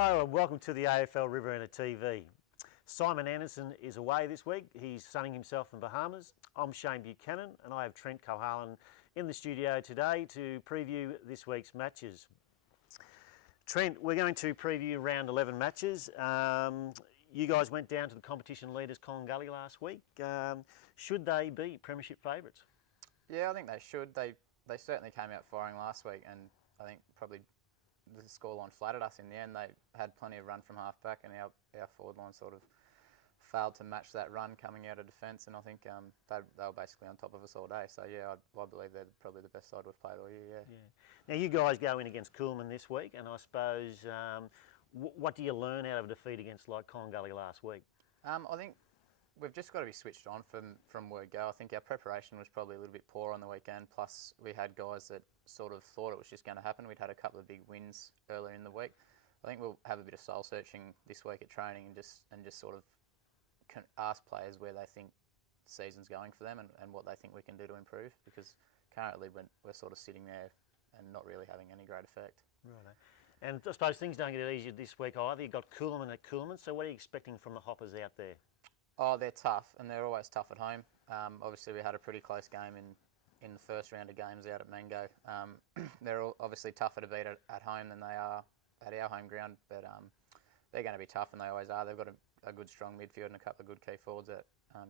Hello and welcome to the AFL Riverina TV. Simon Anderson is away this week. He's sunning himself in Bahamas. I'm Shane Buchanan and I have Trent Cohalan in the studio today to preview this week's matches. Trent, we're going to preview round 11 matches. You guys went down to the competition leaders Kogelman last week. Should they be premiership favourites? Yeah, I think they should. They certainly came out firing last week, and I think probably the scoreline flattered us in the end. They had plenty of run from half-back, and our forward line sort of failed to match that run coming out of defence, and I think they were basically on top of us all day. So, yeah, I believe they're probably the best side we've played all year, yeah. Now, you guys go in against Kogelman this week, and I suppose, what do you learn out of a defeat against like Kogelman last week? I think we've just got to be switched on from word go. I think our preparation was probably a little bit poor on the weekend, plus we had guys that sort of thought it was just going to happen. We'd had a couple of big wins earlier in the week. I think we'll have a bit of soul searching this week at training and just sort of ask players where they think the season's going for them and what they think we can do to improve, because currently we're sort of sitting there and not really having any great effect. Right. And I suppose things don't get easier this week either. You've got Kogelman at Kogelman, so what are you expecting from the Hoppers out there? Oh, they're tough, and they're always tough at home. Obviously, we had a pretty close game in the first round of games out at Mango. They're obviously tougher to beat at home than they are at our home ground, but they're going to be tough, and they always are. They've got a good, strong midfield and a couple of good key forwards that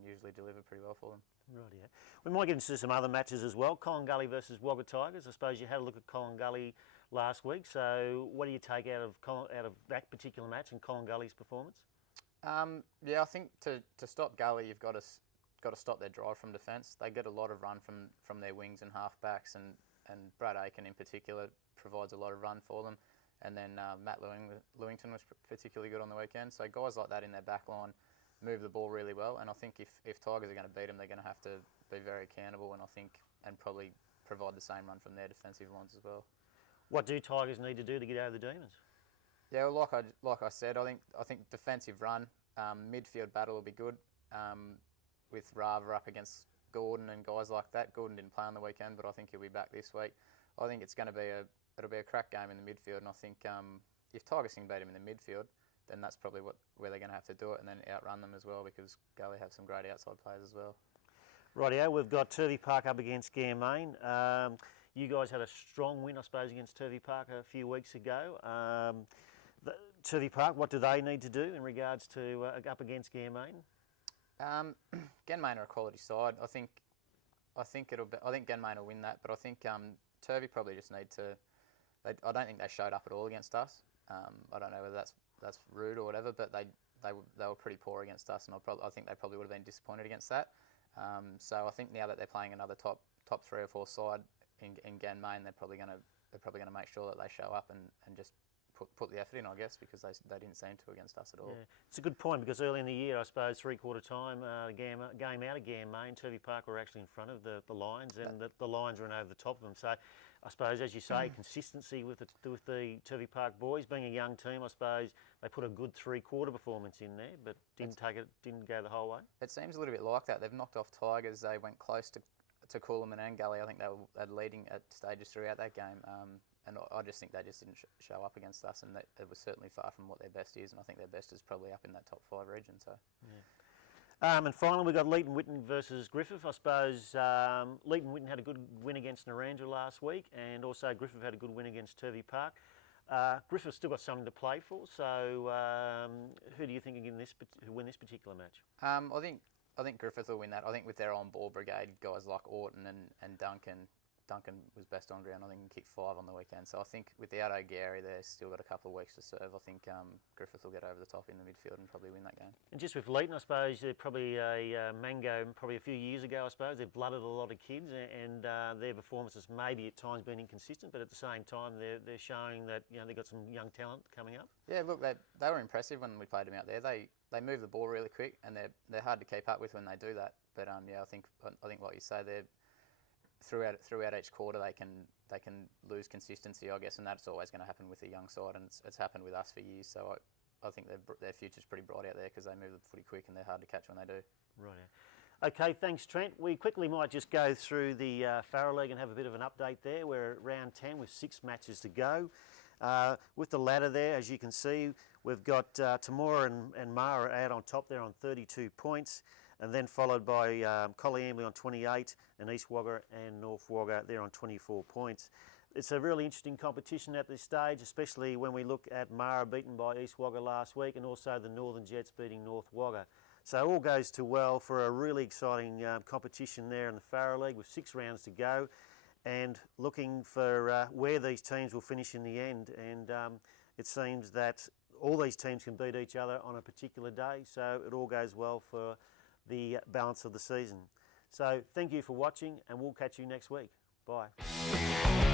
usually deliver pretty well for them. Right, yeah. We might get into some other matches as well. Kogelman versus Wagga Tigers. I suppose you had a look at Kogelman last week, so what do you take out of that particular match and Kogelman's performance? Yeah, I think to stop Gully, you've got to stop their drive from defence. They get a lot of run from their wings and half-backs, and Brad Aiken in particular provides a lot of run for them. And then Matt Lewington was particularly good on the weekend. So guys like that in their back line move the ball really well. And I think if Tigers are going to beat them, they're going to have to be very accountable and probably provide the same run from their defensive lines as well. What do Tigers need to do to get over the Demons? Yeah, well, like I said, I think defensive run, midfield battle will be good. With Rava up against Gordon and guys like that. Gordon didn't play on the weekend, but I think he'll be back this week. I think it's going to be it'll be a crack game in the midfield, and I think if Tigers can beat him in the midfield, then that's probably where they're going to have to do it, and then outrun them as well, because Gully have some great outside players as well. Rightio, we've got Tothe Park up against Gairmain. You guys had a strong win, I suppose, against Tothe Park a few weeks ago. Tothe Park, what do they need to do in regards to up against Gairmain? Gairmain are a quality side. I think Gairmain will win that, but I think Tothe probably just need to. I don't think they showed up at all against us. I don't know whether that's rude or whatever, but they were pretty poor against us, and I think they probably would have been disappointed against that. So I think now that they're playing another top 3 or 4 side in Gairmain, they're probably going to make sure that they show up and just put the effort in, I guess, because they didn't seem to against us at all. Yeah. It's a good point, because early in the year, I suppose, three-quarter time, game out of Gairmain, Tothe Park were actually in front of the Lions, and the Lions were over the top of them. So I suppose, as you say, consistency with the Tothe Park boys, being a young team, I suppose they put a good three-quarter performance in there, but didn't go the whole way. It seems a little bit like that. They've knocked off Tigers. They went close to Kogelman and Gully. I think they were leading at stages throughout that game. And I just think they just didn't show up against us, and it was certainly far from what their best is, and I think their best is probably up in that top 5 region. So, yeah. And finally, we've got Leeton Whitten versus Griffith. I suppose Leeton Whitten had a good win against Narangba last week, and also Griffith had a good win against Tothe Park. Griffith's still got something to play for, so who do you think will win this particular match? I think Griffith will win that. I think with their on-ball brigade, guys like Orton and Duncan was best on ground. I think he kicked 5 on the weekend. So I think without O'Gary, they've still got a couple of weeks to serve. I think Griffith will get over the top in the midfield and probably win that game. And just with Leeton, I suppose, they're probably a Mango, probably a few years ago, I suppose. They've blooded a lot of kids, and their performances maybe at times been inconsistent, but at the same time, they're showing that they've got some young talent coming up. Yeah, look, they were impressive when we played them out there. They move the ball really quick, and they're hard to keep up with when they do that. But I think like you say, they're throughout each quarter they can lose consistency, I guess, and that's always going to happen with a young side, and it's happened with us for years. So I think their future's pretty bright out there, because they move the footy quick and they're hard to catch when they do. Right. Okay, thanks, Trent. We quickly might just go through the Farrell League and have a bit of an update there. We're at round 10 with 6 matches to go. With the ladder there, as you can see, we've got Temora and Mara out on top there on 32 points, and then followed by Colliamley on 28, and East Wagga and North Wagga there on 24 points. It's a really interesting competition at this stage, especially when we look at Mara beaten by East Wagga last week, and also the Northern Jets beating North Wagga. So all goes to well for a really exciting competition there in the Farrer League with 6 rounds to go, and looking for where these teams will finish in the end. And it seems that all these teams can beat each other on a particular day, so it all goes well for the balance of the season. So thank you for watching, and we'll catch you next week. Bye.